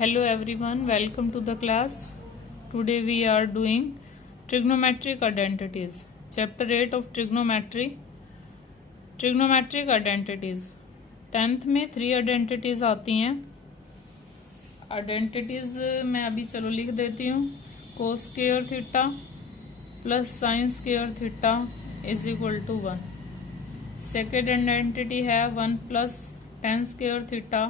Hello everyone, welcome to the class. Today we are doing trigonometric identities. Chapter 8 of trigonometry. Trigonometric identities. 10th में 3 identities आती हैं. Identities मैं अभी चलो लिख देती हूँ. cos square theta plus sin square theta is equal to 1. Second identity है 1 plus tan square theta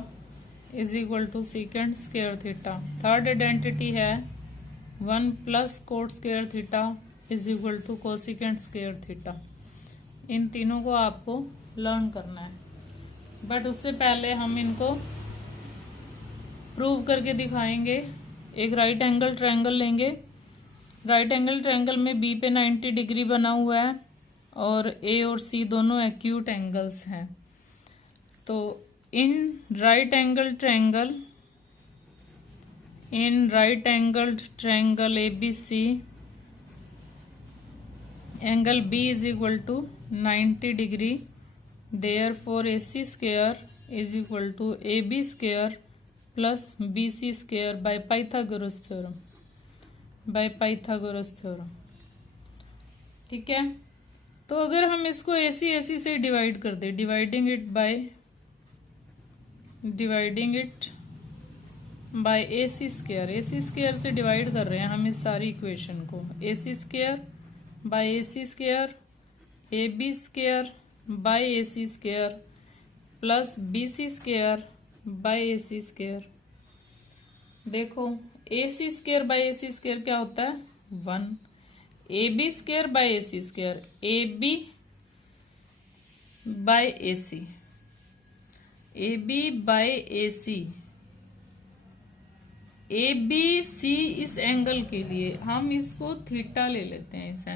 is equal to secant square theta. Third identity है 1 plus cot square theta is equal to cosecant square theta. इन तीनों को आपको learn करना है, but उससे पहले हम इनको प्रूव करके दिखाएंगे. एक राइट एंगल ट्रायंगल लेंगे. राइट एंगल ट्रायंगल में बी पे 90 डिग्री बना हुआ है और ए और सी दोनों एक्यूट एंगल्स हैं. तो in right angled triangle ABC, angle B is equal to 90 degree. Therefore AC square is equal to AB square plus BC square by Pythagoras theorem. ठीक है. तो अगर हम इसको AC से डिवाइड कर दे, dividing it by AC square से डिवाइड कर रहे हैं हम इस सारी इक्वेशन को. AC square by AC square, AB square by AC square plus BC square by AC square. देखो AC square by AC square क्या होता है 1. AB square by AC square, AB by AC, AB by AC. ABC इस angle के लिए हम इसको theta ले लेते हैं. इस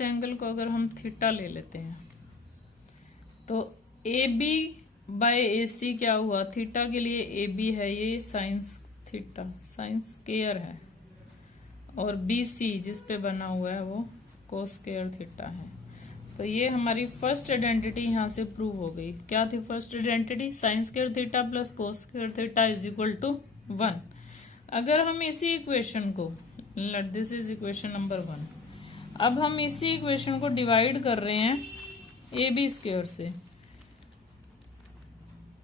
एंगल को अगर हम थीटा ले लेते हैं तो AB बाय AC क्या हुआ, थीटा के लिए AB है ये साइंस थीटा, साइंस स्क्वायर है, और BC जिस पे बना हुआ है वो कोस स्क्वायर थीटा है. तो ये हमारी फर्स्ट आइडेंटिटी यहाँ से प्रूव हो गई. क्या थी first identity, sine square theta plus cos square theta is equal to 1. अगर हम इसी इक्वेशन को, दिस इज इक्वेशन नंबर 1, अब हम इसी इक्वेशन को डिवाइड कर रहे हैं AB स्क्वायर से,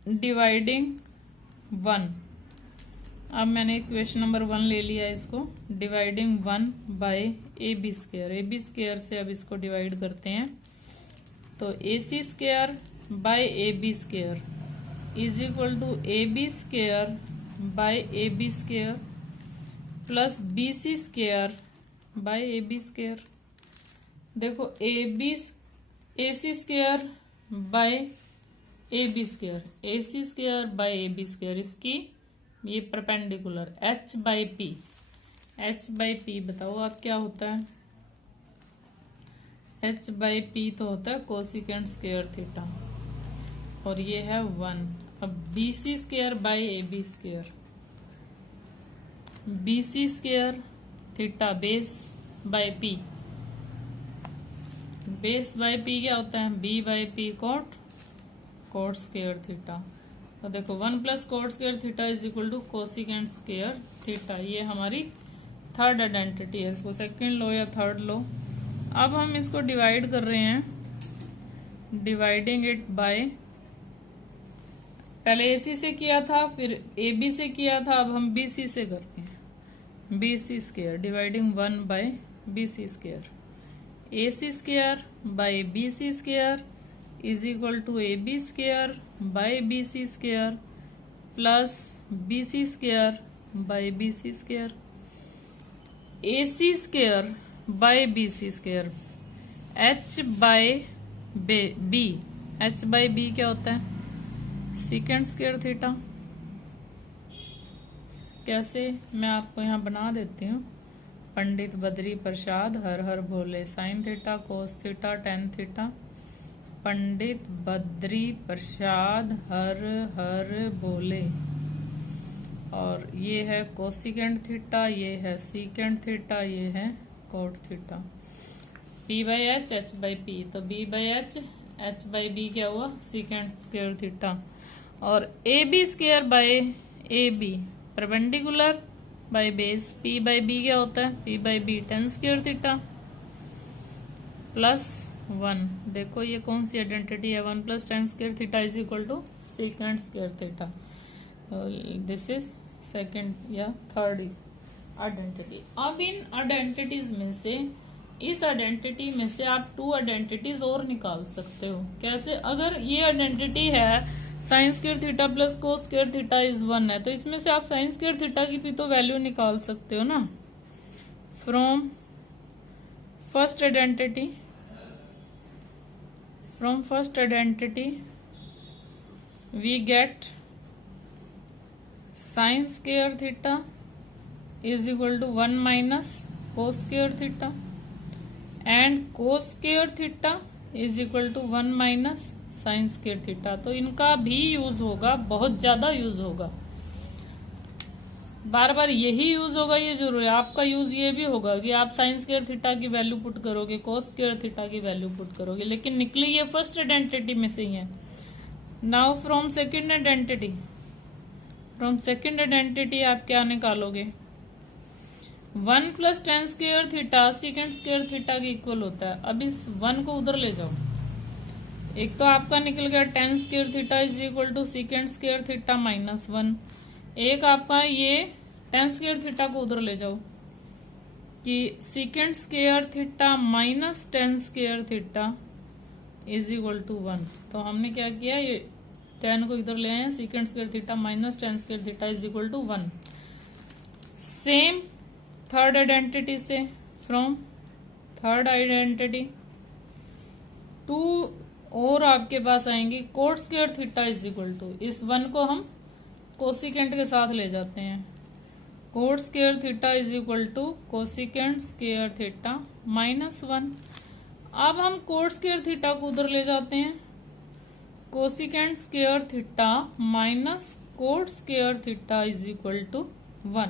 डिवाइडिंग 1. अब मैंने इक्वेशन नंबर 1 ले लिया इसको, डिवाइडिंग 1 बाय AB स्क्वायर से अब इसको डिवाइड करते हैं. तो AC square by AB square is equal to AB square by AB square plus BC square by AB square. देखो AC square by AB square, AC square by AB square, इसकी ये perpendicular H by P बताओ आप क्या होता है. H by P तो होता है कोसिकेंट स्क्वायर थीटा, और ये है 1. अब BC square by AB square, BC square theta base by P, base by P क्या होता है B by P cot square theta. तो देखो 1 plus cot square theta is equal to cosecant square theta. ये हमारी थर्ड आइडेंटिटी है. इसको second लो या थर्ड लो. अब हम इसको डिवाइड कर रहे हैं, डिवाइडिंग इट बाय, पहले AC से किया था फिर AB से किया था, अब हम BC से कर रहे हैं. BC square dividing 1 by BC square, AC square by BC square is equal to AB square by BC square plus BC square by BC square. AC square by BC square, H by B, H by B क्या होता है secant square theta. कैसे, मैं आपको यहाँ बना देती हूँ. Pandit Badri Prasad Har Har Bhole, sine theta cos theta tan theta. Pandit Badri Prasad Har Har Bhole. और ये है कोसिकेंट थीटा, ये है सीकेंट थीटा, ये है cot theta. P by H H by P, तो B by H H by B क्या हुआ सीकेंट स्क्वायर थीटा. और A B square by A B perpendicular by base P by B क्या होता है, P by B tan square theta plus 1। देखो ये कौन सी आइडेंटिटी है, 1 plus tan square theta is equal to secant square theta. This is second या third identity. अब इन आइडेंटिटीज में से, इस आइडेंटिटी में से आप 2 आइडेंटिटीज और निकाल सकते हो। कैसे? अगर ये आइडेंटिटी है sign square theta plus cos square theta is 1 है, तो इसमें से आप साइन स्क्वायर थीटा की भी तो वैल्यू निकाल सकते हो ना। From first identity, we get sine square theta is equal to 1 minus cos square theta and cos square theta is equal to 1 minus sine square theta. तो इनका भी यूज होगा, बहुत ज्यादा यूज होगा, बार बार यही यूज होगा, ये जरूर है। आपका यूज ये भी होगा कि आप साइन स्क्वायर थीटा की वैल्यू पुट करोगे, कोस स्क्वायर थीटा की वैल्यू पुट करोगे, लेकिन निकली ये फर्स्ट आइडेंटिटी में से ही है। नाउ फ्रॉम सेकेंड आइडेंटिटी आप क्या निकालोगे, 1 plus tan square theta second square theta के इक्वल होता है। अब इस 1 को उधर ले जाओ, एक तो आपका निकल गया tan square theta is equal to secant square theta minus 1। एक आपका ये टेन स्क्वायर थीटा को उधर ले जाओ कि secant square theta minus tan square theta is equal to 1। तो हमने क्या किया, ये टेन को इधर ले आए, secant square theta minus tan square theta is equal to 1। Same third identity से, फ्रॉम थर्ड आइडेंटिटी 2 और आपके पास आएंगे cot square theta is equal to, इस 1 को हम कोसिकेंट के साथ ले जाते हैं, cot square theta is equal to cosecant square theta minus 1। अब हम कोट स्क्वायर थीटा को उधर ले जाते हैं, cosecant square theta minus cot square theta is equal to 1।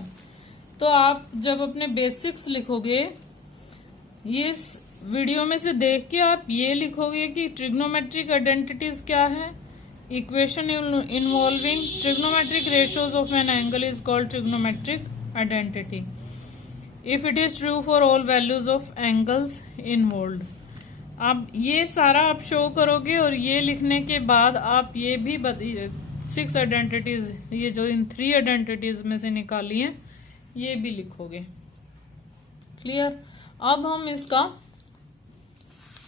तो आप जब अपने बेसिक्स लिखोगे, ये वीडियो में से देख के आप ये लिखोगे कि ट्रिग्नोमेट्रिक आइडेंटिटीज क्या है, equation involving trigonometric ratios of an angle is called trigonometric identity if it is true for all values of angles involved. अब ये सारा आप शो करोगे और ये लिखने के बाद आप ये भी 6 आइडेंटिटीज, ये जो इन 3 आइडेंटिटीज में से निकाली हैं, ये भी लिखोगे। क्लियर? अब हम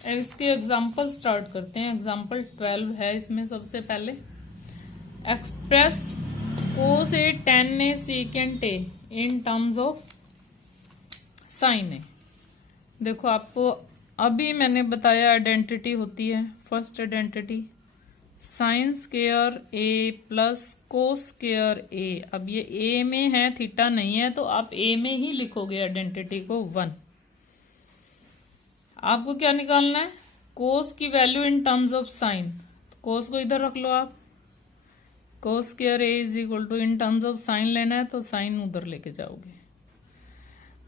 इसके एग्जाम्पल स्टार्ट करते हैं। एग्जाम्पल 12 है इसमें। सबसे पहले express cos A tan A second A in terms of sine A. देखो आपको अभी मैंने बताया आइडेंटिटी होती है, first identity sine square A plus cos square A. अब ये ए में है, थीटा नहीं है, तो आप ए में ही लिखोगे आइडेंटिटी को 1। आपको क्या निकालना है, कोस की value in terms of sine. Cos को इधर रख लो आप, cos square A is equal to in terms of sine लेना है तो साइन उधर लेके जाओगे।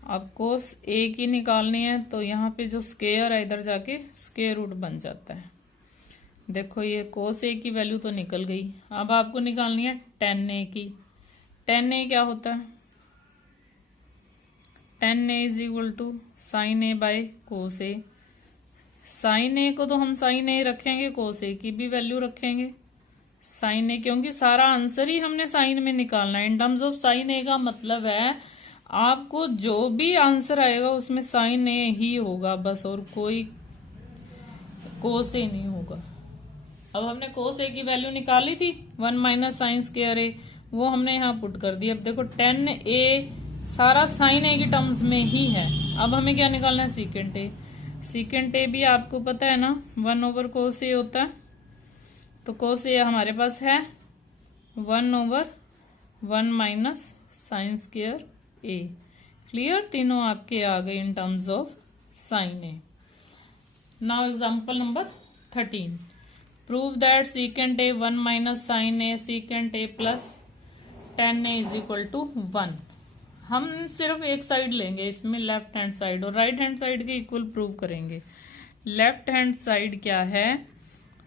अब कोस ए की निकालनी है तो यहाँ पे जो स्क्वायर है इधर जाके स्क्वायर रूट बन जाता है। देखो ये कोस ए की वैल्यू तो निकल गई। अब आपको निकालनी है टेन ए की। टेन ए क्या होता है, tan A is equal to sine A by cos A. Sine A को तो हम साइन ए रखेंगे, कोस ए की भी वैल्यू रखेंगे साइन ए, क्योंकि सारा आंसर ही हमने साइन में निकालना है। इन टर्म्स ऑफ साइन ए का मतलब है आपको जो भी आंसर आएगा उसमें साइन ए ही होगा बस, और कोई कोस ए नहीं होगा। अब हमने कोस ए की वैल्यू निकाली थी 1 माइनस साइन स्क्वायर ए, वो हमने यहाँ पुट कर दी। अब देखो टेन ए सारा साइन ए की टर्म्स में ही है। अब हमें क्या निकालना है, सीकेंट ए। सीकेंट ए भी आपको पता है ना 1 ओवर कोस ए होता है, तो कोस ए हमारे पास है 1 over 1 minus sine square A. Clear? तीनों आपके आ गए in terms of sine A. Now example number 13, prove that secant A 1 minus sine A secant A plus tan A is equal to 1। हम सिर्फ एक साइड लेंगे इसमें, लेफ्ट हैंड साइड, और राइट हैंड साइड के इक्वल प्रूव करेंगे। Left hand side क्या है,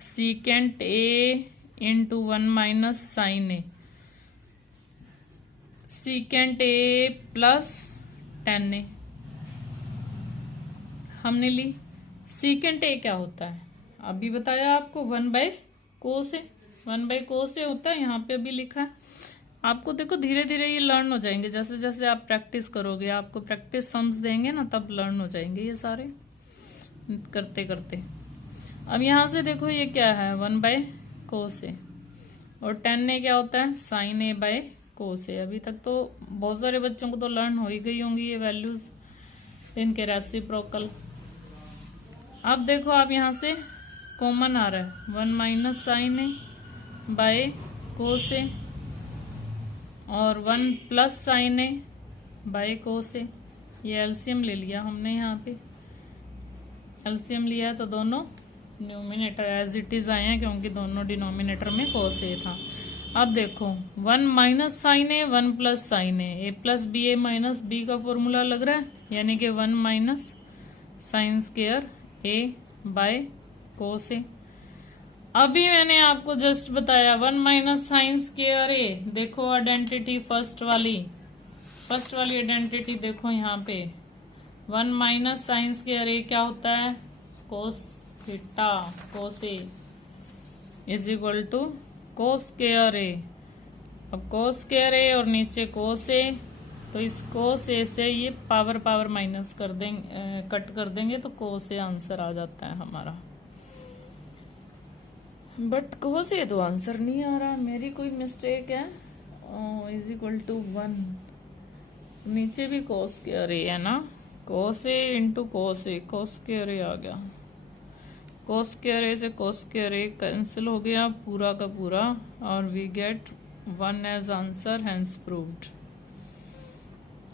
secant A into 1 minus sine A secant A plus tan ए हमने ली। सीकेंट ए क्या होता है अभी बताया आपको, 1/cos ए, 1/cos ए होता है, यहाँ पे अभी लिखा है आपको। देखो धीरे धीरे ये लर्न हो जाएंगे, जैसे जैसे आप प्रैक्टिस करोगे, आपको प्रैक्टिस सम्स देंगे ना, तब लर्न हो जाएंगे ये सारे करते करते। अब यहाँ से देखो ये क्या है 1/cos ए, और टेन ए क्या होता है sign A by cos A. अभी तक तो बहुत सारे बच्चों को तो लर्न हो ही गई होंगी ये वैल्यूज इनके रेसिप्रोकल। अब देखो आप यहाँ से कॉमन आ रहा है 1 minus sine A by cos A और 1 plus sine A by cos A. ये एलसीएम ले लिया हमने, यहाँ पे एलसीएम लिया है तो दोनों न्यूमिनेटर एज इट इज आए हैं, क्योंकि दोनों डिनोमिनेटर में कोस ए था। अब देखो 1 minus sine A 1 plus sine A plus B A minus B का फॉर्मूला लग रहा है, यानी कि 1 minus sine square A by cos A. अभी मैंने आपको जस्ट बताया 1 माइनस साइन स्क्वायर ए, देखो आइडेंटिटी फर्स्ट वाली आइडेंटिटी देखो यहाँ पे 1 माइनस साइन स्क्वायर ए क्या होता है cos theta cos A is equal to cos square A. अब कोस स्क्वायर ए और नीचे कोस ए, तो इस कोस ए से ये पावर माइनस कर देंगे, कट कर देंगे तो कोस ए आंसर आ जाता है हमारा। बट कोस ए तो आंसर नहीं आ रहा, मेरी कोई मिस्टेक है। इज इक्वल टू 1, नीचे भी कोस स्क्वायर ए है ना, कोस ए इंटू कोस ए, कोस स्क्वायर ए आ गया। कोस स्क्वायर ए से कोस स्क्वायर ए कैंसिल हो गया पूरा का पूरा, और we get 1 as answer, hence proved.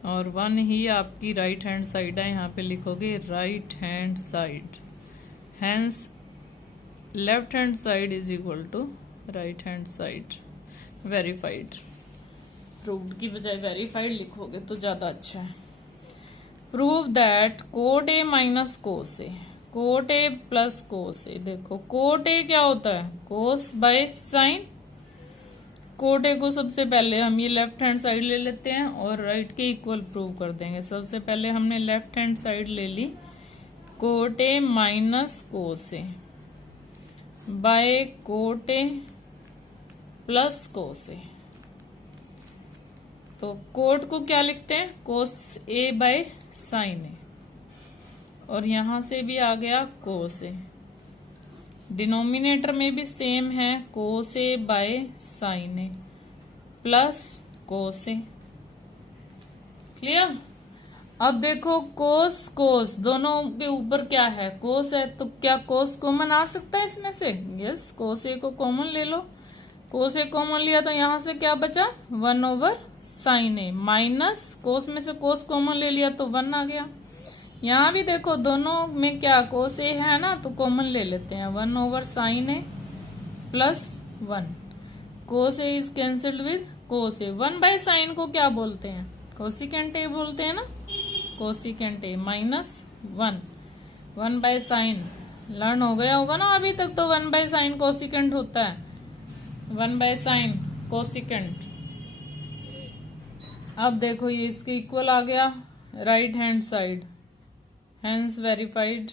और 1 ही आपकी राइट हैंड साइड है, यहाँ पे लिखोगे right hand side, hence left hand side is equal to right hand side. Verified, proved की बजाय वेरीफाइड लिखोगे तो ज्यादा अच्छा है। Prove that cot A minus cos A, cot A plus cos A. देखो कोट ए क्या होता है cos by sine. Cot A को सबसे पहले हम ये लेफ्ट हैंड साइड ले लेते हैं और राइट के इक्वल प्रूव कर देंगे। सबसे पहले हमने लेफ्ट हैंड साइड ले ली, cot A minus cos A by cot A plus cos A. तो कोट को क्या लिखते हैं कोस ए बाय साइन ए, और यहां से भी आ गया कोस ए। डिनोमिनेटर में भी सेम है cos A by sine A plus cos A. Clear. अब देखो कोस कोस दोनों के ऊपर क्या है कोस है, तो क्या कोस कॉमन आ सकता है इसमें से? यस, कोस ए को कॉमन ले लो। कोस ए कॉमन लिया तो यहां से क्या बचा 1 ओवर साइन ए, माइनस कोस में से कोस कॉमन ले लिया तो 1 आ गया। यहाँ भी देखो दोनों में क्या कोस ए है ना, तो कॉमन ले लेते हैं 1 over sine A plus 1। Cos A is cancelled with cos A. 1 by sine को क्या बोलते हैं कोसिकेंट ए बोलते हैं ना, cosecant A minus 1 by sine. Learn हो गया होगा ना अभी तक, तो 1 बाय साइन कोसिकेंट होता है, 1 बाय साइन कोसिकेंट। अब देखो ये इसके इक्वल आ गया right hand side, hence verified.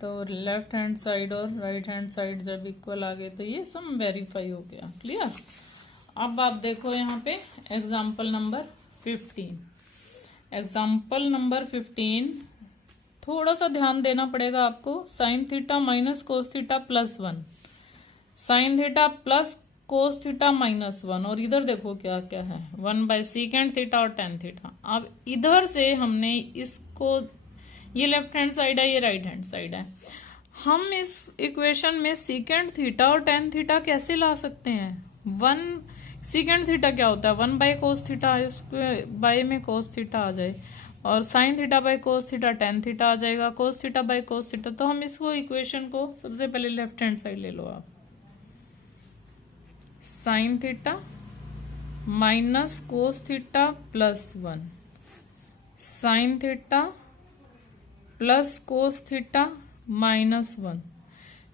तो लेफ्ट हैंड साइड और राइट हैंड साइड जब इक्वल आ गए तो ये सम वेरीफाई हो गया। क्लियर। अब आप देखो यहाँ पे एग्जाम्पल नंबर 15। एग्जाम्पल नंबर 15 थोड़ा सा ध्यान देना पड़ेगा आपको। Sine theta minus cos theta plus 1, sine theta plus cos theta minus 1, और इधर देखो क्या क्या है 1 बाय सीकेंट थीटा और टेन थीटा। अब इधर से हमने इसको, ये लेफ्ट हैंड साइड है ये राइट हैंड साइड है, हम इस इक्वेशन में सीकेंट थीटा और टेन थीटा कैसे ला सकते हैं? 1 सीकेंट थीटा क्या होता है 1 बाय कोस थीटा, इसको बाय में कोस थीटा आ जाए, और sine theta by cos theta tan theta आ जाएगा, cos theta by cos theta. तो हम इसको इक्वेशन को सबसे पहले लेफ्ट हैंड साइड ले लो आप, sine theta minus cos theta plus 1, sine theta plus cos theta minus 1।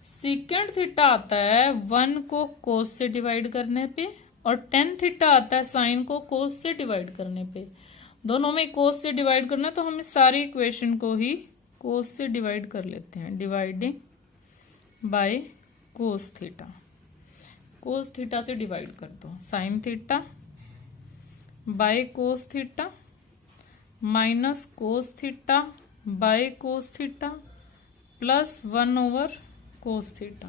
Secant theta आता है 1 को कोस से डिवाइड करने पे, और टेन थीटा आता है साइन को कोस से डिवाइड करने पे। दोनों में कोस से डिवाइड करना है, तो हम इस सारी इक्वेशन को ही कोस से डिवाइड कर लेते हैं। Dividing by cos theta, cos theta से डिवाइड कर दो। Sign theta by cos theta minus cos theta by cos theta plus 1/, cos theta.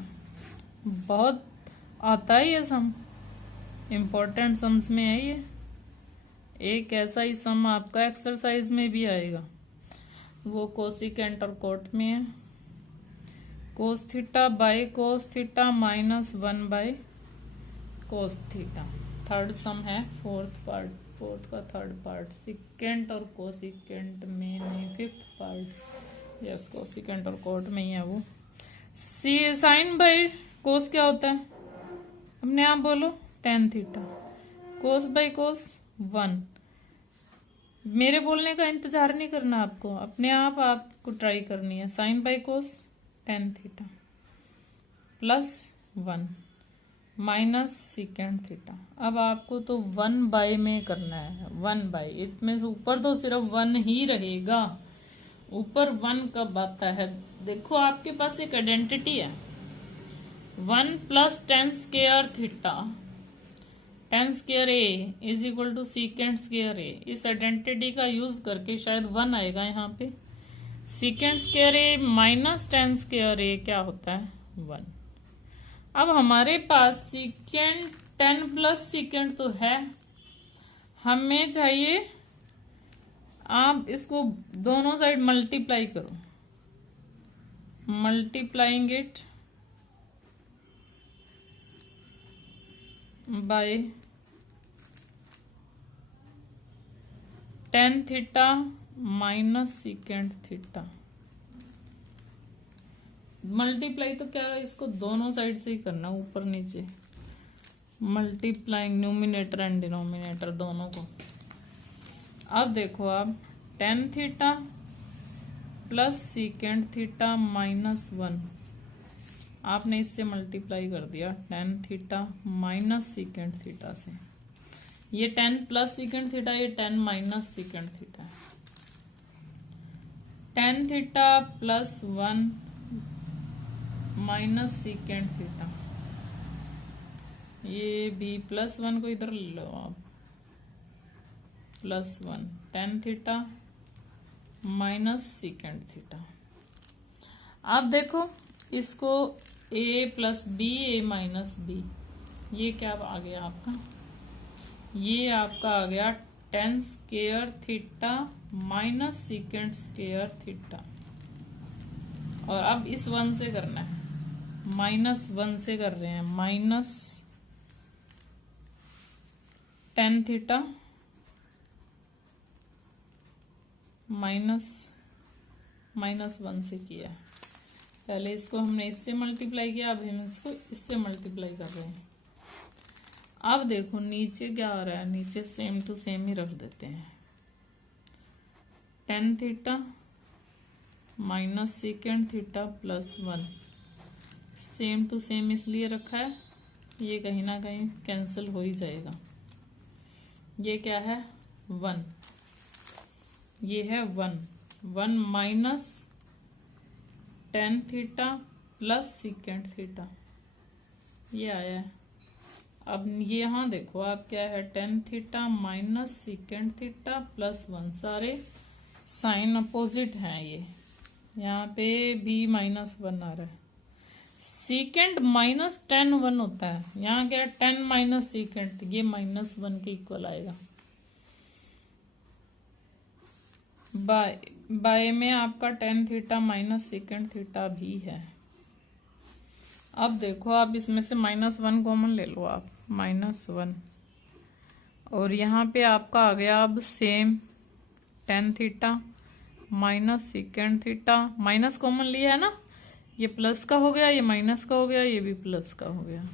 बहुत आता है ये सम, इम्पोर्टेंट सम्स में है ये। एक ऐसा ही सम आपका एक्सरसाइज में भी आएगा, वो कोसिकेंट और कोट में है। Cos theta by cos theta minus 1 cos theta. Third सम है, फोर्थ का थर्ड पार्ट, सिकेंट और कोसिकेंट में नहीं, फिफ्थ पार्ट। यस, कोसिकेंट और कोट में ही है वो। साइन बाय कोस क्या होता है, अपने आप बोलो, tan theta. Cos by cos 1। मेरे बोलने का इंतजार नहीं करना आपको, अपने आप आपको ट्राई करनी है। Sine by cos tan theta plus 1 minus secant theta. अब आपको तो 1 में करना है, 1 इसमें से ऊपर तो सिर्फ 1 ही रहेगा, ऊपर 1 कब आता है? देखो आपके पास एक आइडेंटिटी है, 1 plus tan square theta, tan square A is equal to second square A. इस आइडेंटिटी का यूज करके शायद 1 आएगा यहाँ पे। सीकेंड स्क्वायर ए माइनस टेन स्क्वायर ए क्या होता है? 1। अब हमारे पास सीकेंड 10 प्लस सीकेंड तो है, हमें चाहिए, आप इसको दोनों साइड मल्टीप्लाई करो, multiplying it by ten theta minus secant theta. Multiply तो क्या, इसको दोनों साइड से ही करना, ऊपर नीचे, मल्टीप्लाइंग न्यूमिनेटर एंड डिनोमिनेटर दोनों को। अब देखो आप, tan theta plus secant theta minus 1, आपने इससे मल्टीप्लाई कर दिया टेन थीटा माइनस सीकेंड थीटा से। ये 10 प्लस सीकेंड थीटा, ये 10 minus सीकेंड theta. Tan theta plus 1 minus सीकेंड theta, ये भी प्लस 1 को इधर ले लो आप, plus 1 tan theta minus सीकेंड theta. आप देखो इसको a plus B, A minus B, ये क्या आ गया आपका? ये आपका आ गया tan square theta minus secant square theta. और अब इस 1 से करना है, माइनस 1 से कर रहे हैं, माइनस टेन थीटा माइनस 1 से किया है। पहले इसको हमने इससे मल्टीप्लाई किया, अब हम इसको इससे मल्टीप्लाई कर रहे हैं। अब देखो नीचे क्या आ रहा है, नीचे सेम टू सेम ही रख देते हैं, tan theta minus secant theta plus 1, same to same इसलिए रखा है, ये कहीं ना कहीं कैंसिल हो ही जाएगा। ये क्या है? 1, ये है 1 minus ten theta plus secant theta, ये आया है। अब ये यहाँ देखो आप, क्या है? Ten theta minus secant theta plus 1, सारे साइन अपोजिट हैं। ये यहाँ पे भी माइनस 1 आ रहा है। सीकेंड माइनस टेन 1 होता है, यहाँ क्या? 10 माइनस सीकेंड, ये माइनस 1 के इक्वल आएगा। बाय में आपका ten theta minus secant theta भी है। अब देखो आप इसमें से माइनस 1 कॉमन ले लो आप, माइनस 1, और यहाँ पे आपका आ गया अब same ten theta minus secant theta, minus common लिया है ना, ये प्लस का हो गया, ये माइनस का हो गया, ये भी प्लस का हो गया,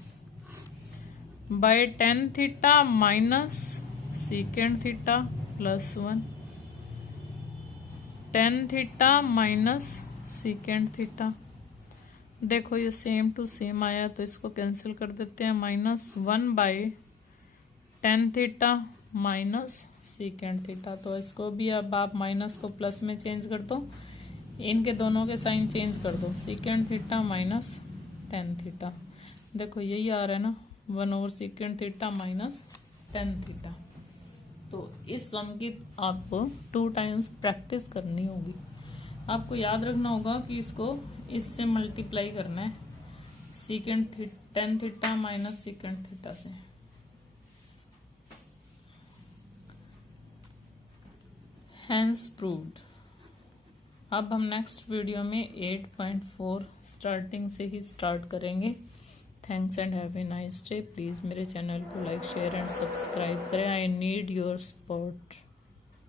by ten theta minus secant theta plus 1, tan theta minus secant theta देखो ये सेम टू सेम आया तो इसको कैंसिल कर देते हैं। -1/tan theta minus secant theta. तो इसको भी अब आप माइनस को प्लस में चेंज कर दो, इनके दोनों के साइन चेंज कर दो, सीकेंड थीटा माइनस tan थीटा। देखो यही आ रहा है ना, 1/sec theta minus tan theta. तो इस सम की आपको 2 टाइम्स प्रैक्टिस करनी होगी। आपको याद रखना होगा कि इसको इससे मल्टीप्लाई करना है, tan थीटा माइनस सीकेंड थीटा से। Hence proved. अब हम नेक्स्ट वीडियो में 8.4 स्टार्टिंग से ही स्टार्ट करेंगे। Thanks and have a nice day. Please मेरे चैनल को लाइक शेयर एंड सब्सक्राइब करें। I need your support.